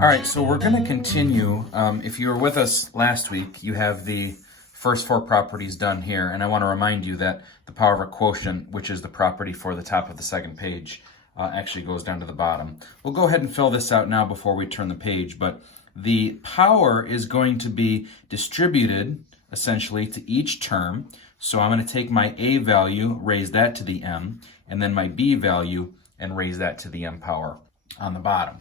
All right, so we're going to continue. If you were with us last week, you have the first four properties done here, and I want to remind you that the power of a quotient, which is the property for the top of the second page, actually goes down to the bottom. We'll go ahead and fill this out now before we turn the page, but the power is going to be distributed essentially to each term. So I'm going to take my a value, raise that to the m, and then my b value and raise that to the m power on the bottom.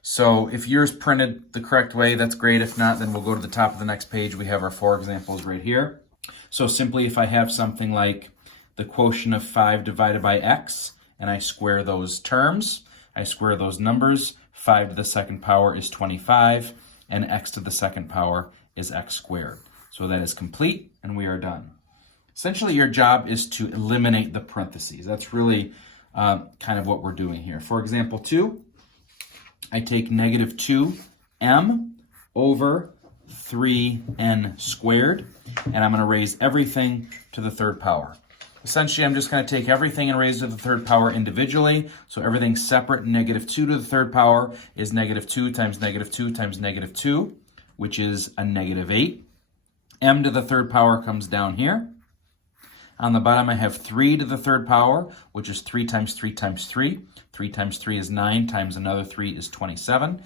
So if yours printed the correct way, that's great. If not, then we'll go to the top of the next page. We have our four examples right here. So simply if I have something like the quotient of 5 divided by x, and I square those terms, I square those numbers, 5 to the second power is 25, and x to the second power is x squared. So that is complete, and we are done. Essentially, your job is to eliminate the parentheses. That's really kind of what we're doing here. For example 2, I take negative 2m over 3n squared, and I'm going to raise everything to the third power. Essentially, I'm just going to take everything and raise it to the third power individually. So everything's separate. Negative 2 to the third power is negative 2 times negative 2 times negative 2, which is a negative 8. M to the third power comes down here. On the bottom, I have 3 to the third power, which is 3 times 3 times 3. 3 times 3 is 9, times another 3 is 27.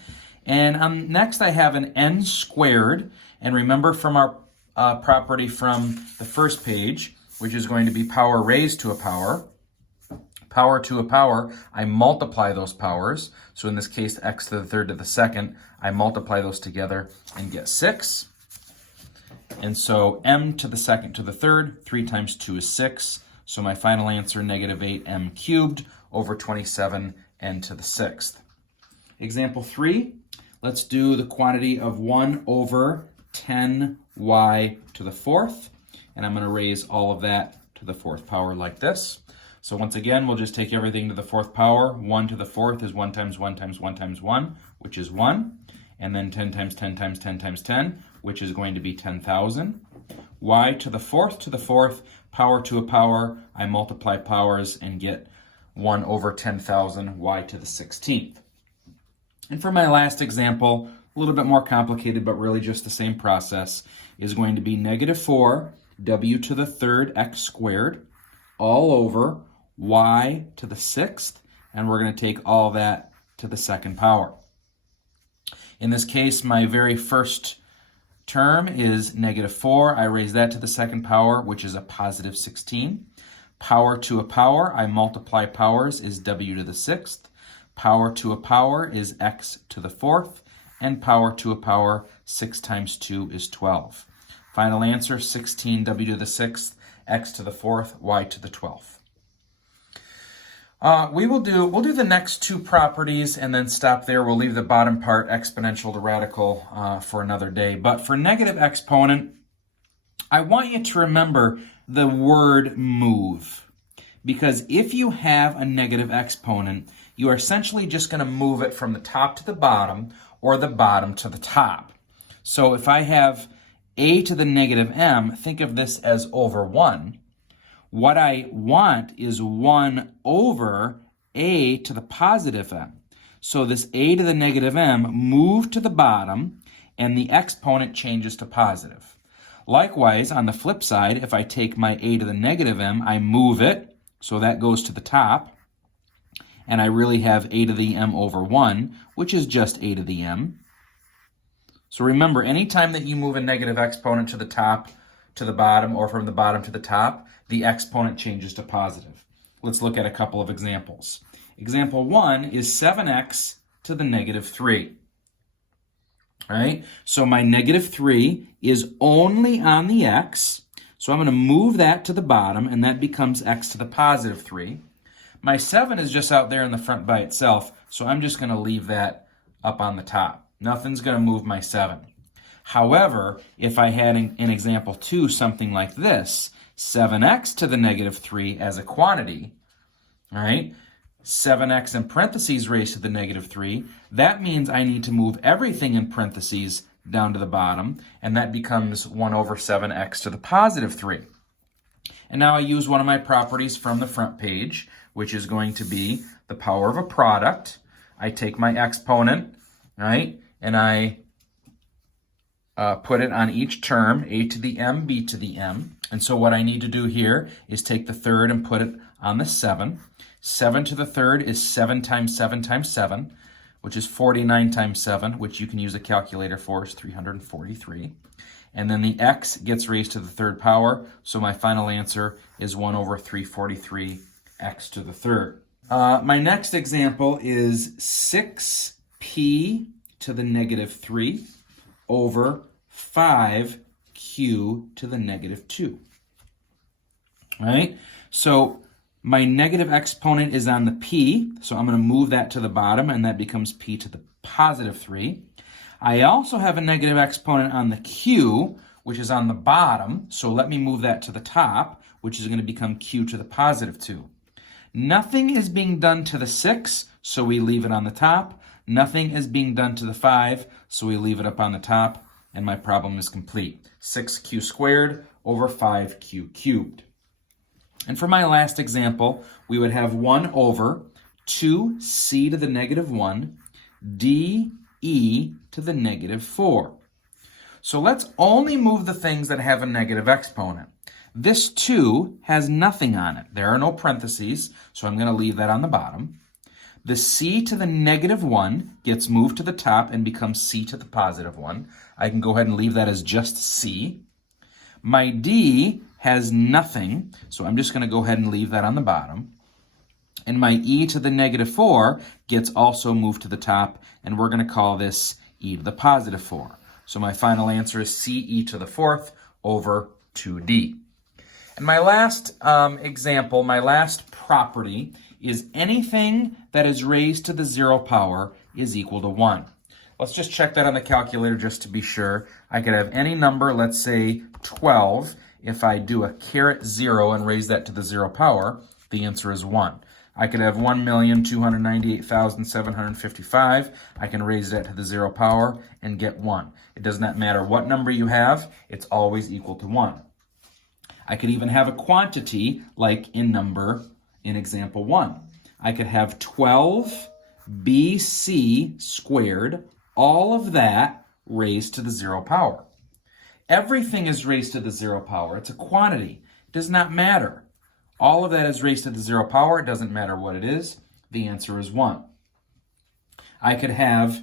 And next, I have an n squared. And remember from our property from the first page, which is going to be power raised to a power. Power to a power, I multiply those powers. So in this case, x to the third to the second, I multiply those together and get 6. And so m to the second to the third, 3 times 2 is 6. So my final answer, negative 8m cubed over 27n to the sixth. Example 3, let's do the quantity of 1 over 10y to the fourth. And I'm going to raise all of that to the fourth power like this. So once again, we'll just take everything to the fourth power. 1 to the fourth is 1 times 1 times 1 times 1, which is 1. And then 10 times 10 times 10 times 10, which is going to be 10,000. Y to the fourth, power to a power. I multiply powers and get 1 over 10,000, y to the 16th. And for my last example, a little bit more complicated, but really just the same process, is going to be negative 4 w to the third x squared all over y to the sixth, and we're going to take all that to the second power. In this case, my very first term is negative 4. I raise that to the second power, which is a positive 16. Power to a power, I multiply powers, is w to the sixth. Power to a power is x to the fourth. And power to a power, 6 times 2 is 12. Final answer, 16w to the sixth, x to the fourth, y to the 12th. We'll do the next two properties and then stop there. We'll leave the bottom part, exponential to radical, for another day. But for negative exponent, I want you to remember the word move. Because if you have a negative exponent, you are essentially just going to move it from the top to the bottom or the bottom to the top. So if I have a to the negative m, think of this as over 1. What I want is 1 over a to the positive m. So this a to the negative m moved to the bottom, and the exponent changes to positive. Likewise, on the flip side, if I take my a to the negative m, I move it, so that goes to the top, and I really have a to the m over 1, which is just a to the m. So remember, anytime that you move a negative exponent to the top, to the bottom, or from the bottom to the top, the exponent changes to positive. Let's look at a couple of examples. Example 1 is 7x to the negative 3. All right, so my negative 3 is only on the x, so I'm going to move that to the bottom, and that becomes x to the positive 3. My 7 is just out there in the front by itself, so I'm just going to leave that up on the top. Nothing's going to move my 7. However, if I had in example 2 something like this, 7x to the negative 3 as a quantity, all right, 7x in parentheses raised to the negative 3, that means I need to move everything in parentheses down to the bottom, and that becomes 1 over 7x to the positive 3. And now I use one of my properties from the front page, which is going to be the power of a product. I take my exponent, right? and I put it on each term, a to the m, b to the m. And so what I need to do here is take the third and put it on the 7. 7 to the third is 7 times 7 times 7, which is 49 times 7, which you can use a calculator for, is 343. And then the x gets raised to the third power, so my final answer is 1 over 343 x to the third. My next example is 6p to the negative 3 over 5q to the negative 2. All right, so my negative exponent is on the p, so I'm going to move that to the bottom, and that becomes p to the positive 3. I also have a negative exponent on the q, which is on the bottom, so let me move that to the top, which is going to become q to the positive 2. Nothing is being done to the 6, so we leave it on the top. Nothing is being done to the 5, so we leave it up on the top, and my problem is complete. 6q squared over 5q cubed. And for my last example, we would have 1 over 2c to the negative 1 de to the negative 4. So let's only move the things that have a negative exponent. This 2 has nothing on it. There are no parentheses, so I'm going to leave that on the bottom. The c to the negative 1 gets moved to the top and becomes c to the positive 1. I can go ahead and leave that as just c. My d has nothing, so I'm just going to go ahead and leave that on the bottom. And my e to the negative 4 gets also moved to the top, and we're going to call this e to the positive 4. So my final answer is c e to the 4th over 2d. And my last example, my last property, is anything that is raised to the 0 power is equal to 1. Let's just check that on the calculator just to be sure. I could have any number, let's say 12. If I do a caret 0 and raise that to the 0 power, the answer is 1. I could have 1,298,755. I can raise that to the 0 power and get 1. It does not matter what number you have, it's always equal to 1. I could even have a quantity like in example 1. I could have 12bc squared, all of that raised to the 0 power. Everything is raised to the 0 power. It's a quantity. It does not matter. All of that is raised to the 0 power. It doesn't matter what it is. The answer is 1. I could have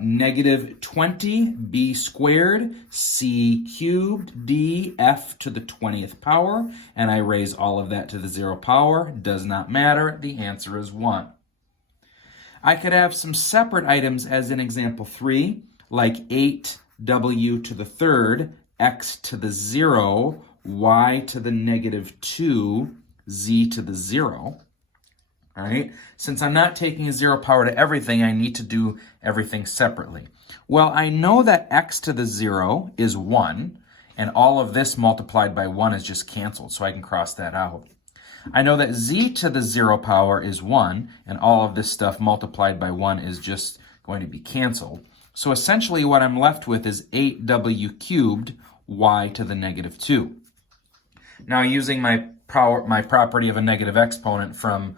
negative 20b squared c cubed df to the 20th power, and I raise all of that to the 0 power. Does not matter. The answer is 1. I could have some separate items as in example 3, like 8w to the 3rd, x to the 0, y to the negative 2, z to the 0. All right. Since I'm not taking a 0 power to everything, I need to do everything separately. Well, I know that x to the 0 is 1, and all of this multiplied by 1 is just canceled, so I can cross that out. I know that z to the 0 power is 1, and all of this stuff multiplied by 1 is just going to be canceled. So essentially what I'm left with is 8w cubed y to the negative 2. Now using my property of a negative exponent from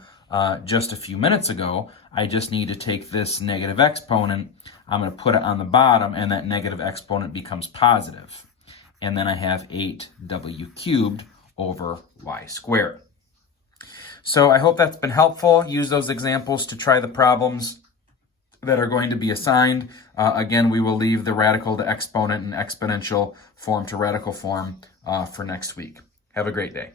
just a few minutes ago, I just need to take this negative exponent, I'm going to put it on the bottom, and that negative exponent becomes positive. And then I have 8w cubed over y squared. So I hope that's been helpful. Use those examples to try the problems that are going to be assigned. Again, we will leave the radical to exponent and exponential form to radical form for next week. Have a great day.